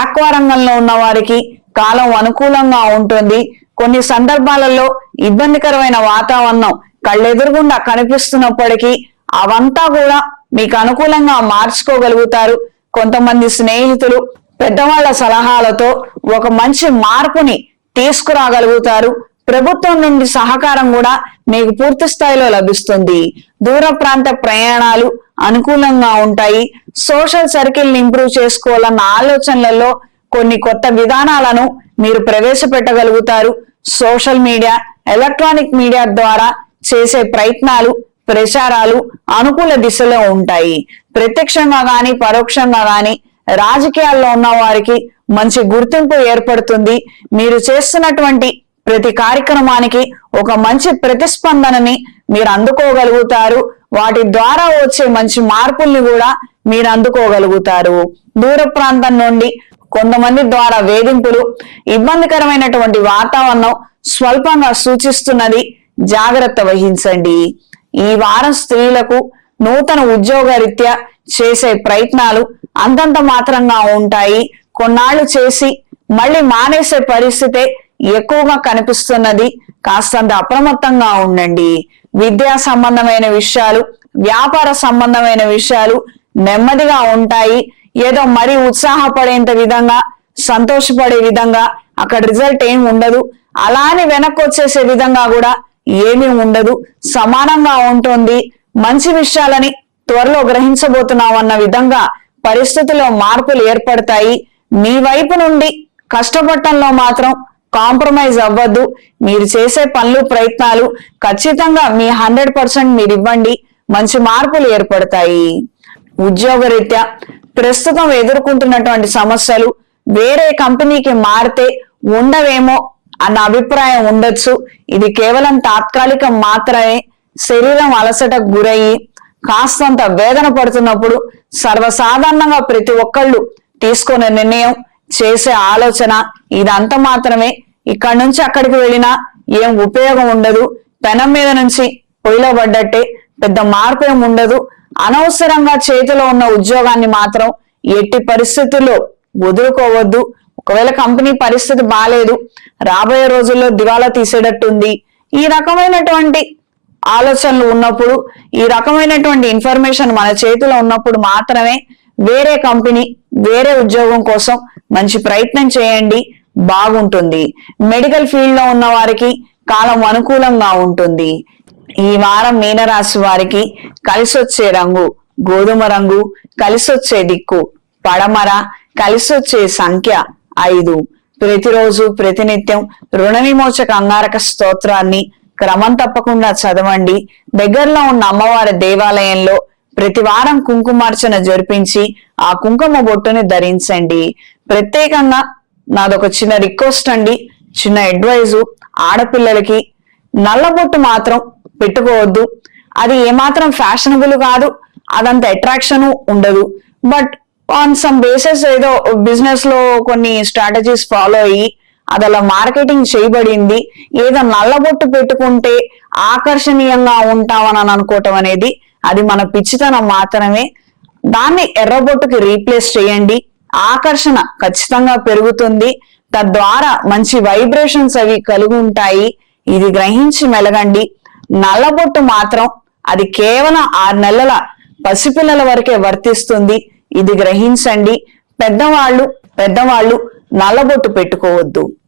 Aqua రంగంలో ఉన్న వారికి కాలం అనుకూలంగా ఉంటుంది. కొన్ని సందర్భాలలో ఇబ్బందికరమైన వాతావరణం కళ్ళెదురుగుండా కనిపిస్తున్నప్పటికీ అవంతా కూడా మీకు అనుకూలంగా మార్చుకోగలుగుతారు. కొంతమంది స్నేహితులు పెద్దవాళ్ళ సలహాలతో ఒక మంచి మార్పుని తీసుకురాగలుగుతారు. ప్రభుత్వం నుండి సహకారం కూడా మీకు పూర్తి స్థాయిలో లభిస్తుంది. దూర ప్రాంత ప్రయాణాలు అనుకూలంగా ఉంటాయి. సోషల్ సర్కిల్ని ఇంప్రూవ్ చేసుకోవాలన్న ఆలోచనలలో కొన్ని కొత్త విధానాలను మీరు ప్రవేశపెట్టగలుగుతారు. సోషల్ మీడియా ఎలక్ట్రానిక్ మీడియా ద్వారా చేసే ప్రయత్నాలు ప్రచారాలు అనుకూల దిశలో ఉంటాయి. ప్రత్యక్షంగా గాని పరోక్షంగా గాని రాజకీయాల్లో ఉన్న వారికి మంచి గుర్తింపు ఏర్పడుతుంది. మీరు చేస్తున్నటువంటి ప్రతి కార్యక్రమానికి ఒక మంచి ప్రతిస్పందనని మీరు అందుకోగలుగుతారు. వాటి ద్వారా వచ్చే మంచి మార్పుల్ని కూడా మీరు అందుకోగలుగుతారు. దూర ప్రాంతం నుండి కొంతమంది ద్వారా వేధింపులు ఇబ్బందికరమైనటువంటి వాతావరణం స్వల్పంగా సూచిస్తున్నది. జాగ్రత్త వహించండి. ఈ వారం స్త్రీలకు నూతన ఉద్యోగ రీత్యా చేసే ప్రయత్నాలు అంతంత మాత్రంగా ఉంటాయి. కొన్నాళ్ళు చేసి మళ్ళీ మానేసే పరిస్థితే ఎక్కువగా కనిపిస్తున్నది కాస్తంత అప్రమత్తంగా ఉండండి. విద్యా సంబంధమైన విషయాలు వ్యాపార సంబంధమైన విషయాలు నెమ్మదిగా ఉంటాయి. ఏదో మరీ ఉత్సాహపడేంత విధంగా సంతోషపడే విధంగా అక్కడ రిజల్ట్ ఏం ఉండదు. అలానే వెనక్కి వచ్చేసే విధంగా కూడా ఏమీ ఉండదు. సమానంగా ఉంటుంది. మంచి విషయాలని త్వరలో గ్రహించబోతున్నామన్న విధంగా పరిస్థితుల్లో మార్పులు ఏర్పడతాయి. మీ వైపు నుండి కష్టపడటంలో మాత్రం కాంప్రమైజ్ అవ్వద్దు. మీరు చేసే పనులు ప్రయత్నాలు ఖచ్చితంగా మీ హండ్రెడ్ పర్సెంట్ మీరు ఇవ్వండి. మంచి మార్పులు ఏర్పడతాయి. ఉద్యోగరీత్యా ప్రస్తుతం ఎదుర్కొంటున్నటువంటి సమస్యలు వేరే కంపెనీకి మారితే ఉండవేమో అన్న అభిప్రాయం ఉండొచ్చు. ఇది కేవలం తాత్కాలికం మాత్రమే. శరీరం అలసటకు గురయ్యి కాస్తంత వేదన పడుతున్నప్పుడు సర్వసాధారణంగా ప్రతి ఒక్కళ్ళు తీసుకునే నిర్ణయం చేసే ఆలోచన ఇదంతా మాత్రమే. ఇక్కడ నుంచి అక్కడికి వెళ్ళినా ఏం ఉపయోగం ఉండదు. పెనం మీద నుంచి పొయ్యిలో పడ్డట్టే పెద్ద మార్పు ఏం ఉండదు. అనవసరంగా చేతిలో ఉన్న ఉద్యోగాన్ని మాత్రం ఎట్టి పరిస్థితుల్లో వదులుకోవద్దు. ఒకవేళ కంపెనీ పరిస్థితి బాగాలేదు రాబోయే రోజుల్లో దివాలా తీసేటట్టుంది. ఈ రకమైనటువంటి ఆలోచనలు ఉన్నప్పుడు ఈ రకమైనటువంటి ఇన్ఫర్మేషన్ మన చేతిలో ఉన్నప్పుడు మాత్రమే వేరే కంపెనీ వేరే ఉద్యోగం కోసం మంచి ప్రయత్నం చేయండి. బాగుంటుంది. మెడికల్ ఫీల్డ్లో ఉన్న వారికి కాలం అనుకూలంగా ఉంటుంది. ఈ వారం మీనరాశి వారికి కలిసొచ్చే రంగు గోధుమ రంగు కలిసొచ్చే దిక్కు పడమర కలిసొచ్చే సంఖ్య ఐదు. ప్రతిరోజు ప్రతినిత్యం రుణ విమోచక అంగారక స్తోత్రాన్ని క్రమం తప్పకుండా చదవండి. దగ్గరలో ఉన్న అమ్మవారి దేవాలయంలో ప్రతి వారం కుంకుమార్చన జరిపించి ఆ కుంకుమ బొట్టుని ధరించండి. ప్రత్యేకంగా నాదొక చిన్న రిక్వెస్ట్ అండి చిన్న అడ్వైజు. ఆడపిల్లలకి నల్లబొట్టు మాత్రం పెట్టుకోవద్దు. అది ఏమాత్రం ఫ్యాషనబుల్ కాదు అదంత అట్రాక్షన్ ఉండదు. బట్ ఆన్ సమ్ బేసెస్ ఏదో బిజినెస్లో కొన్ని స్ట్రాటజీస్ ఫాలో అయ్యి అది అలా మార్కెటింగ్ చేయబడింది. ఏదో నల్లబొట్టు పెట్టుకుంటే ఆకర్షణీయంగా ఉంటామని అనుకోవటం అనేది అది మన పిచ్చితనం మాత్రమే. దాన్ని ఎర్రబొట్టుకి రీప్లేస్ చేయండి. ఆకర్షణ ఖచ్చితంగా పెరుగుతుంది. తద్వారా మంచి వైబ్రేషన్స్ అవి కలిగి ఉంటాయి ఇది గ్రహించి మెలగండి. నల్లబొట్టు మాత్రం అది కేవలం ఆరు నెలల పసిపిల్లల వరకే వర్తిస్తుంది. ఇది గ్రహించండి. పెద్దవాళ్ళు పెద్దవాళ్ళు నల్లబొట్టు పెట్టుకోవద్దు.